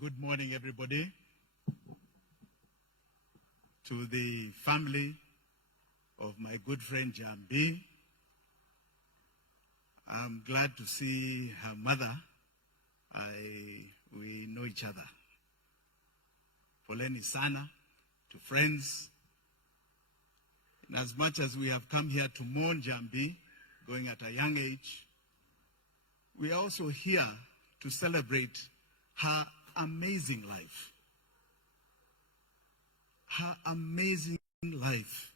Good morning, everybody. To the family of my good friend Njambi, I'm glad to see her mother. We know each other. Poleni sana, to friends. And as much as we have come here to mourn Njambi, going at a young age, we are also here to celebrate her amazing life. Her amazing life.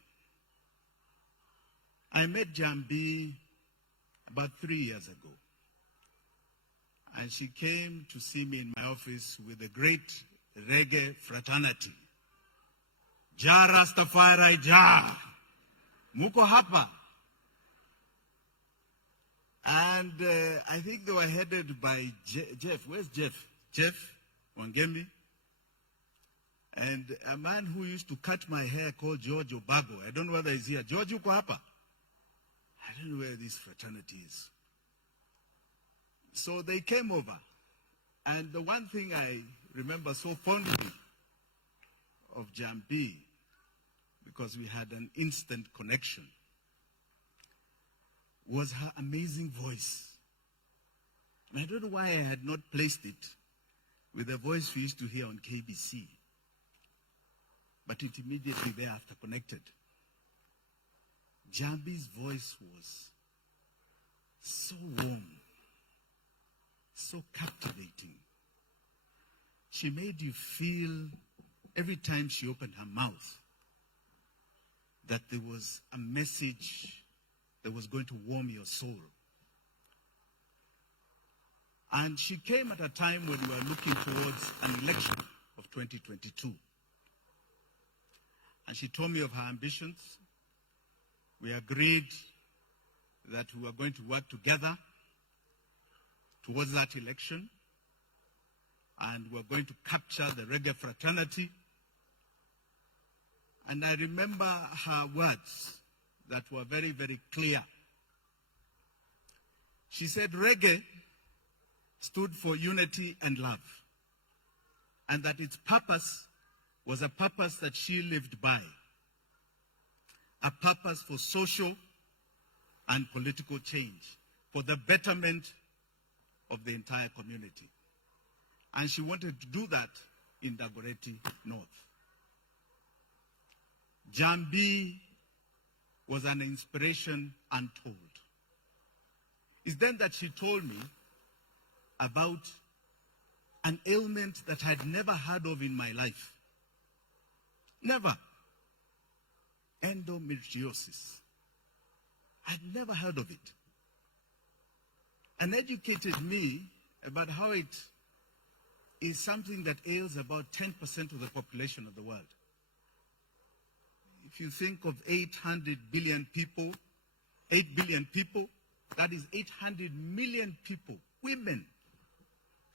I met Njambi about 3 years ago. And she came to see me in my office with a great reggae fraternity. Ja Rastafari Ja. Muko hapa. And I think they were headed by Jeff. Where's Jeff? Jeff Wangemi. And a man who used to cut my hair called George Obago. I don't know whether he's here. George, uko hapa? I don't know where this fraternity is. So they came over. And the one thing I remember so fondly of Njambi, because we had an instant connection, was her amazing voice. And I don't know why I had not placed it with the voice we used to hear on KBC. But it immediately thereafter connected. Njambi's voice was so warm, so captivating. She made you feel, every time she opened her mouth, that there was a message that was going to warm your soul. And she came at a time when we were looking towards an election of 2022. And she told me of her ambitions. We agreed that we were going to work together towards that election. And we were going to capture the reggae fraternity. And I remember her words that were very, very clear. She said reggae stood for unity and love. And that its purpose was a purpose that she lived by. A purpose for social and political change, for the betterment of the entire community. And she wanted to do that in Dagoretti North. Njambi was an inspiration untold. It's then that she told me about an ailment that I'd never heard of in my life. Never. Endometriosis. I'd never heard of it. And educated me about how it is something that ails about 10% of the population of the world. If you think of 800 billion people, 8 billion people, that is 800 million people, women,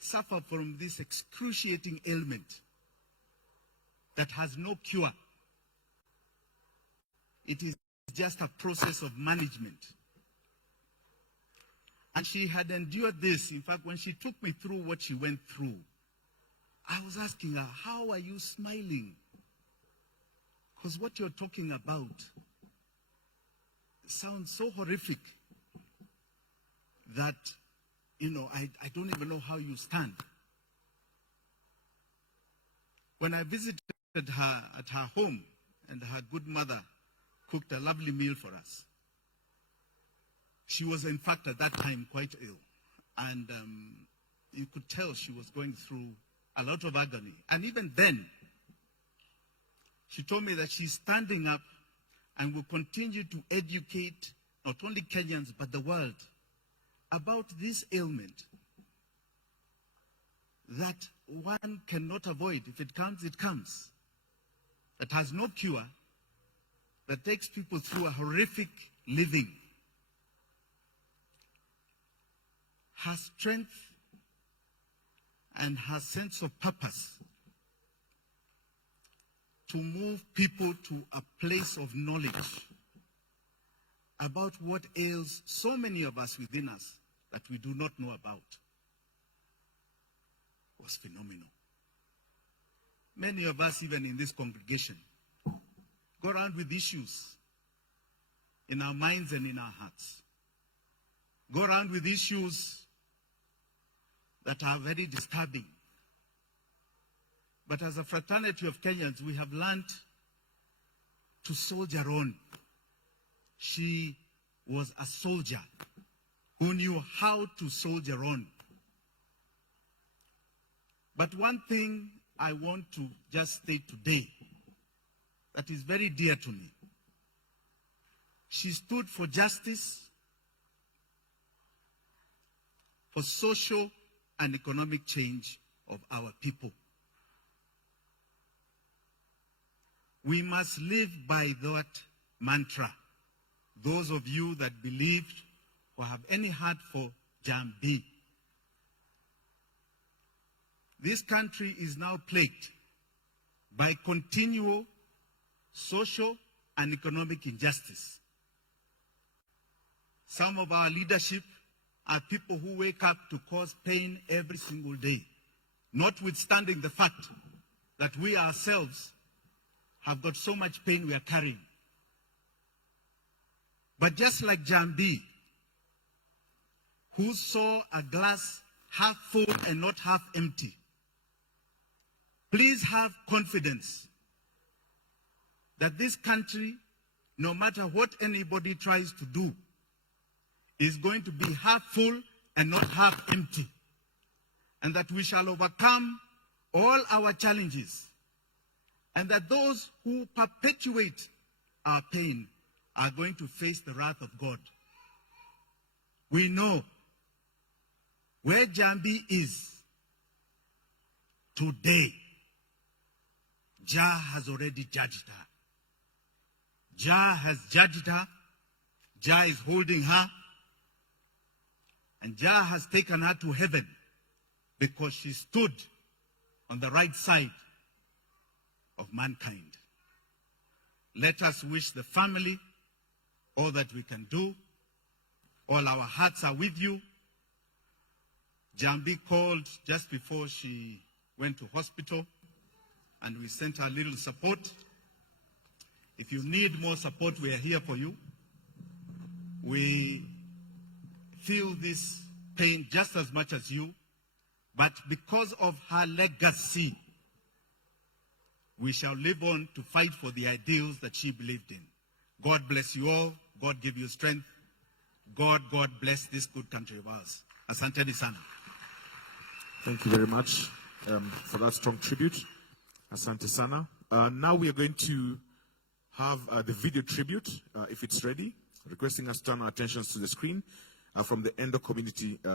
suffer from this excruciating ailment that has no cure. It is just a process of management. And she had endured this. In fact, when she took me through what she went through, I was asking her, how are you smiling? Because what you're talking about sounds so horrific that, I don't even know how you stand. When I visited her at her home, and her good mother cooked a lovely meal for us, she was, in fact, at that time quite ill. And you could tell she was going through a lot of agony. And even then, she told me that she's standing up and will continue to educate not only Kenyans, but the world about this ailment that one cannot avoid. If it comes, it comes. That has no cure, that takes people through a horrific living. Her strength and her sense of purpose to move people to a place of knowledge about what ails so many of us within us that we do not know about was phenomenal. many of us, even in this congregation, go around with issues in our minds and in our hearts. Go around with issues that are very disturbing. But as a fraternity of Kenyans, we have learned to soldier on. She was a soldier who knew how to soldier on. But one thing I want to just state today that is very dear to me. She stood for justice, for social and economic change of our people. We must live by that mantra. Those of you that believed or have any heart for Njambi. This country is now plagued by continual social and economic injustice. Some of our leadership are people who wake up to cause pain every single day, notwithstanding the fact that we ourselves have got so much pain we are carrying. But just like Njambi, who saw a glass half full and not half empty, please have confidence that this country, no matter what anybody tries to do, is going to be half full and not half empty. And that we shall overcome all our challenges. And that those who perpetuate our pain are going to face the wrath of God. We know where Njambi is today, Jah has already judged her. Jah has judged her. Jah is holding her. And Jah has taken her to heaven because she stood on the right side of mankind. Let us wish the family all that we can do. All our hearts are with you. Njambi called just before she went to hospital, and we sent her a little support. If you need more support, we are here for you. We feel this pain just as much as you, but because of her legacy, we shall live on to fight for the ideals that she believed in. God bless you all. God give you strength. God bless this good country of ours. Asante sana. Thank you very much for that strong tribute. Asante sana. Now we are going to have the video tribute, if it's ready, requesting us to turn our attentions to the screen from the Endo community.